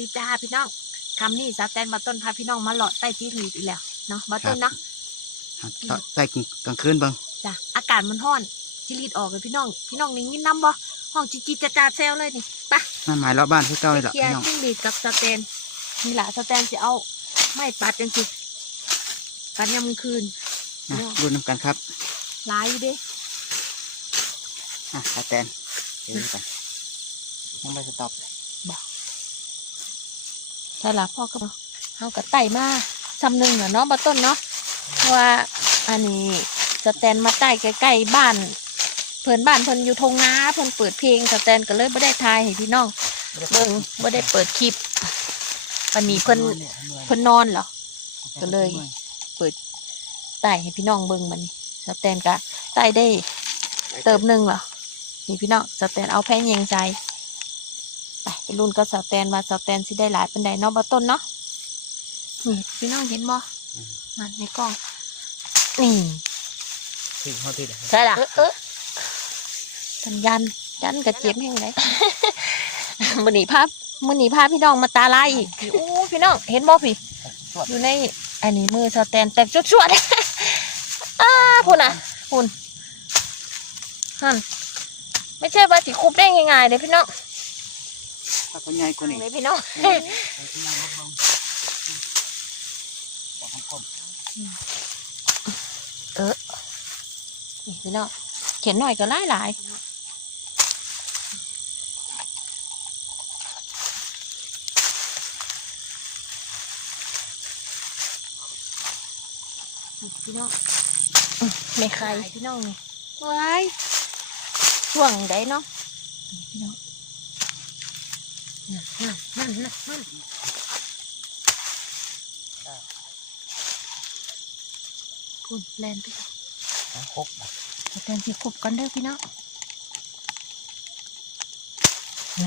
ดีจ้าพี่น้องคำนี้สาวแตนบาต้นพาพี่น้องมาหลอดใต้ที่หนีบอีกแล้วเนาะบาต้นเนาะครับใส่กลางคืนเบิ่งจ้ะอากาศมันร้อนจิรีดออกเลยพี่น้อง พี่น้องนี่ยินน้ำบ่ห้องจิจิจะจาดแซวเลยนี่ไปมาหมายรอบบ้านคือเก่าเลยล่ะเคลียพี่ร์น้องจิ้งหรีดกับสแตนนี่แหละสแตนจะเอาไม้ปัดจังสิปัดยามกลางคืนนะดูน้ำกันครับหลายอยู่เด้อะสแตนเดี๋ยวดูกันยังไม่สต็อป ใช่ละพ่อก็เอากระไต่มาซ้ำหนึ่งเหรอเนาะบาต้นเนาะเพราะว่าอันนี้สแตนมาใต้ใกล้ๆบ้านเพิ่นบ้านเพิ่นอยู่ทงนาเพิ่นเปิดเพลงสแตนก็เลยไม่ได้ทายให้พี่น้องเบิ่งไม่ได้เปิดคลิปวันนี้เพิ่นเพิ่นนอนเหรอก็เลยเปิดไต่ให้พี่น้องเบิ่งมันนี่สแตนก็ไต่ได้เติมหนึ่งเหรอนี่พี่น้องสแตนเอาแพ้ยิงใจ ไปไปรุ่นก็สแตนว่าสแตนสิได้หลายเป็นไดเนาะบ่ต้นเนาะนี่พี่น้องเห็นบ่มันในกล้อง นี่ที่เขาที่ไหนใช่ละเออเออสัญญาณยันกระเจี๊ยบแห่งไหนมือหนีภาพมือหนีภาพพี่น้องมาตาลายอีกพี่อู้พี่น้องเห็นบ่พี่อยู่ในอันนี้มือสแตนแต่ชุดชวดๆอ้าพุ่นอะพุ่นฮันไม่ใช่ว่าสิคุบได้ง่ายๆเลยพี่น้อง ถ้าเขาใหญ่กว่านี้เลยพี่น้องพี่น้องรับเบิ่งบอกคมนี่พี่น้องเขียนหน่อยก็หลายหลายนี่พี่น้องอื้อไม่ใครพี่น้องนี่ว้ายช่วงใดเนาะนี่พี่น้อง นั่นนั่นนั่นนั่นคุณแลนไปก่อนครบนะเอาเตือนสิขบกันเด้อพี่น้อง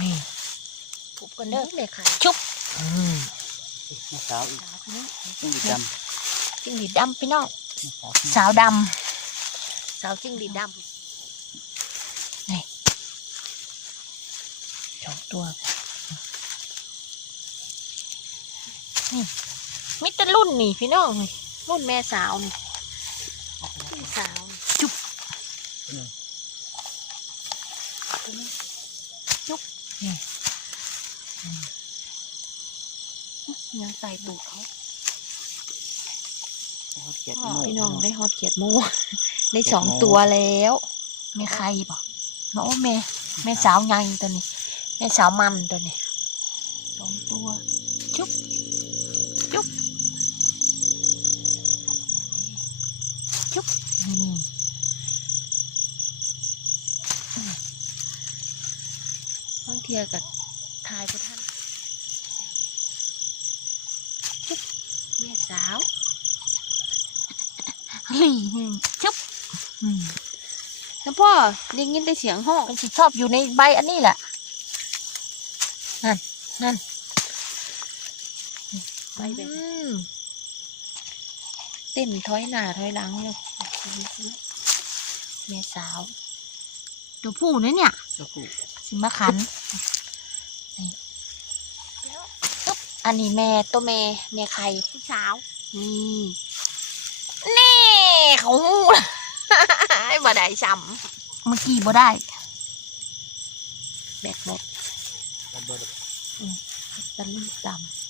นี่ขบกันเด้อเลยค่ะชุบอืมสาวอีกสาวพี่น้องต้องดีดำจิ้งหรีดดำพี่น้องสาวสาวดำสาวจิ้งหรีดดำนี่สองตัว นี่มิตรรุ่นนี่พี่น้องนี่รุ่นแม่สาวนี่พี่สาวนี่จุ๊บจุ๊บนี่อืมยังใส่ตูดเขาเขาเขียดอ๋อโม่พี่น้องได้ฮอดเขียดหมูได้สองตัวแล้วแม่ใครบ่เนาะแม่แม่สาวไงตัวนี้แม่สาวมันตัวนี้สองตัวจุ๊บจุ๊บ จุ๊บอืมอืมบางเทียกับทายพระท่านจุ๊บแม่สาวหลี่ชุบแล้วพ่อได้ยินแต่เสียงห้องมันสิชอบอยู่ในใบอันนี้แหละนั่นนั่นใบแบบเต้นถอยหน้าถอยหลังเลย แม่สาวตัวผู้นะเนี่ยตัวผู้สิมาขันนี่ปึ๊บอันนี้แม่ตัวแม่แม่ไข่สาวนี่นี่เขาหูให้มาได้ซ้ำเมื่อกี้บ่ได้แบตหมดระเบิดตะลุ่มดำ